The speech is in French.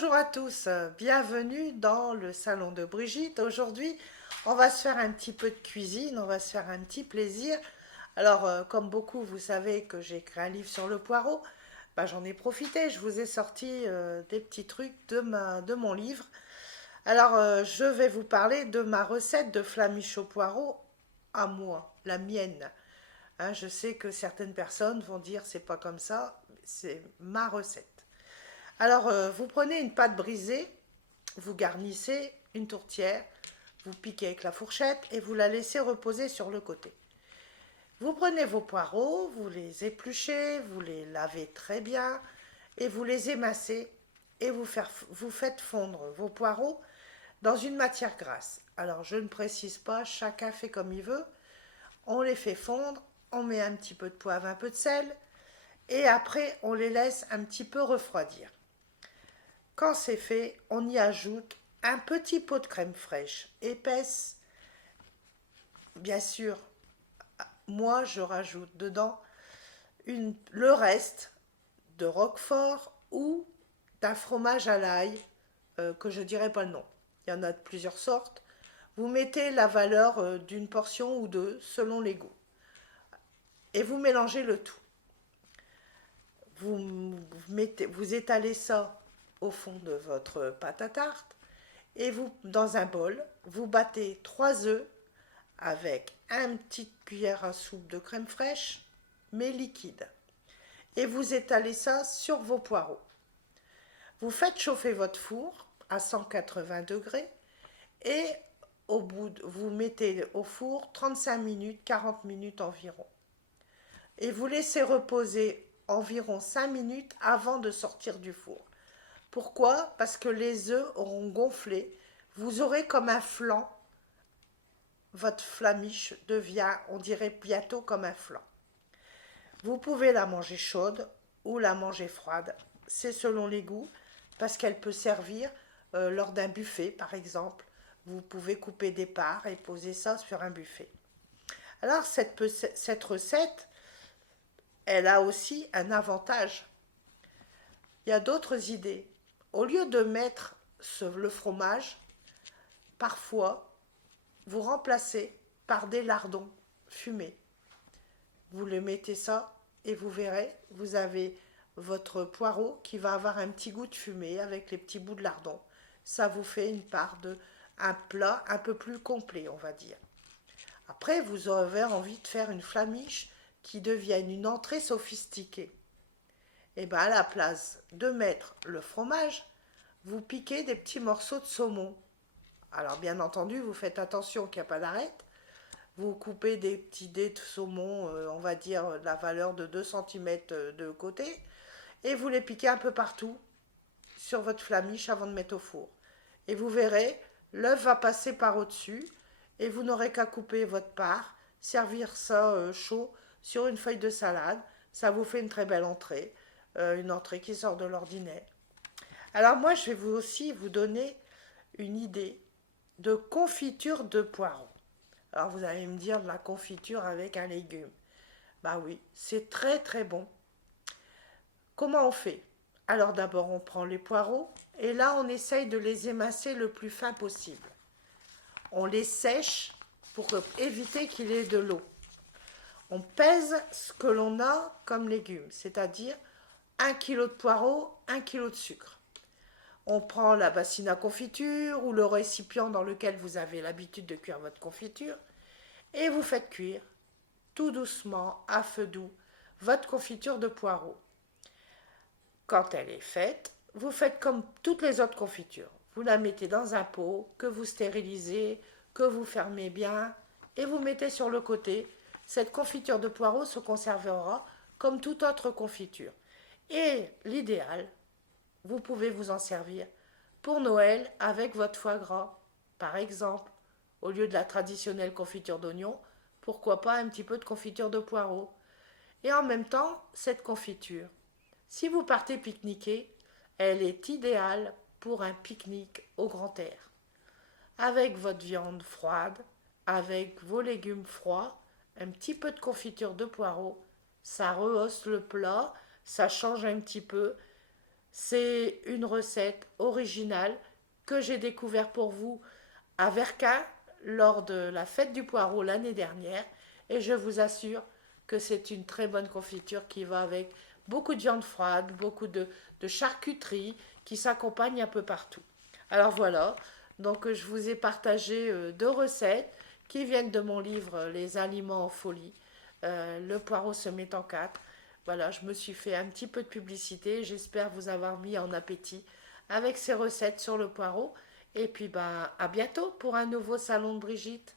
Bonjour à tous, bienvenue dans le salon de Brigitte. Aujourd'hui, on va se faire un petit peu de cuisine, on va se faire un petit plaisir. Alors, comme beaucoup, vous savez que j'ai écrit un livre sur le poireau. Bah, j'en ai profité, je vous ai sorti des petits trucs de mon livre. Alors, je vais vous parler de ma recette de flamiche au poireau à moi, la mienne. Hein, je sais que certaines personnes vont dire c'est pas comme ça, c'est ma recette. Alors, vous prenez une pâte brisée, vous garnissez une tourtière, vous piquez avec la fourchette et vous la laissez reposer sur le côté. Vous prenez vos poireaux, vous les épluchez, vous les lavez très bien et vous les émincez et vous faites fondre vos poireaux dans une matière grasse. Alors, je ne précise pas, chacun fait comme il veut. On les fait fondre, on met un petit peu de poivre, un peu de sel et après on les laisse un petit peu refroidir. Quand c'est fait, on y ajoute un petit pot de crème fraîche, épaisse. Bien sûr, moi je rajoute dedans le reste de Roquefort ou d'un fromage à l'ail que je ne dirai pas le nom. Il y en a de plusieurs sortes. Vous mettez la valeur d'une portion ou deux selon les goûts. Et vous mélangez le tout. Vous étalez ça au fond de votre pâte à tarte. Et vous, dans un bol, vous battez 3 œufs avec une petite cuillère à soupe de crème fraîche, mais liquide. Et vous étalez ça sur vos poireaux. Vous faites chauffer votre four à 180 degrés et vous mettez au four 35 minutes, 40 minutes environ. Et vous laissez reposer environ 5 minutes avant de sortir du four. Pourquoi? Parce que les œufs auront gonflé. Vous aurez comme un flan. Votre flamiche devient, on dirait bientôt comme un flan. Vous pouvez la manger chaude ou la manger froide. C'est selon les goûts, parce qu'elle peut servir lors d'un buffet, par exemple. Vous pouvez couper des parts et poser ça sur un buffet. Alors, cette recette, elle a aussi un avantage. Il y a d'autres idées. Au lieu de mettre le fromage, parfois, vous remplacez par des lardons fumés. Vous le mettez ça et vous verrez, vous avez votre poireau qui va avoir un petit goût de fumée avec les petits bouts de lardon. Ça vous fait un plat un peu plus complet, on va dire. Après, vous avez envie de faire une flamiche qui devienne une entrée sophistiquée. Et bien, à la place de mettre le fromage, vous piquez des petits morceaux de saumon. Alors, bien entendu, vous faites attention qu'il n'y a pas d'arête. Vous coupez des petits dés de saumon, on va dire de la valeur de 2 cm de côté, et vous les piquez un peu partout sur votre flamiche avant de mettre au four. Et vous verrez, l'œuf va passer par au-dessus, et vous n'aurez qu'à couper votre part, servir ça chaud sur une feuille de salade. Ça vous fait une très belle entrée, une entrée qui sort de l'ordinaire. Alors moi, je vais aussi vous donner une idée de confiture de poireaux. Alors vous allez me dire de la confiture avec un légume. Bah oui, c'est très très bon. Comment on fait? Alors d'abord on prend les poireaux et là on essaye de les émincer le plus fin possible. On les sèche pour éviter qu'il y ait de l'eau. On pèse ce que l'on a comme légumes, c'est-à-dire 1 kg de poireaux, 1 kg de sucre. On prend la bassine à confiture ou le récipient dans lequel vous avez l'habitude de cuire votre confiture et vous faites cuire tout doucement, à feu doux, votre confiture de poireaux. Quand elle est faite, vous faites comme toutes les autres confitures. Vous la mettez dans un pot que vous stérilisez, que vous fermez bien et vous mettez sur le côté. Cette confiture de poireaux se conservera comme toute autre confiture. Et l'idéal, vous pouvez vous en servir pour Noël avec votre foie gras. Par exemple, au lieu de la traditionnelle confiture d'oignon, pourquoi pas un petit peu de confiture de poireaux. Et en même temps, cette confiture, si vous partez pique-niquer, elle est idéale pour un pique-nique au grand air. Avec votre viande froide, avec vos légumes froids, un petit peu de confiture de poireaux, ça rehausse le plat, ça change un petit peu, C'est une recette originale que j'ai découverte pour vous à Verquin lors de la fête du poireau l'année dernière. Et je vous assure que c'est une très bonne confiture qui va avec beaucoup de viande froide, beaucoup de charcuterie qui s'accompagne un peu partout. Alors voilà, donc je vous ai partagé deux recettes qui viennent de mon livre Les aliments en folie. Le poireau se met en quatre. Voilà, je me suis fait un petit peu de publicité. J'espère vous avoir mis en appétit avec ces recettes sur le poireau. Et puis, bah, à bientôt pour un nouveau salon de Brigitte.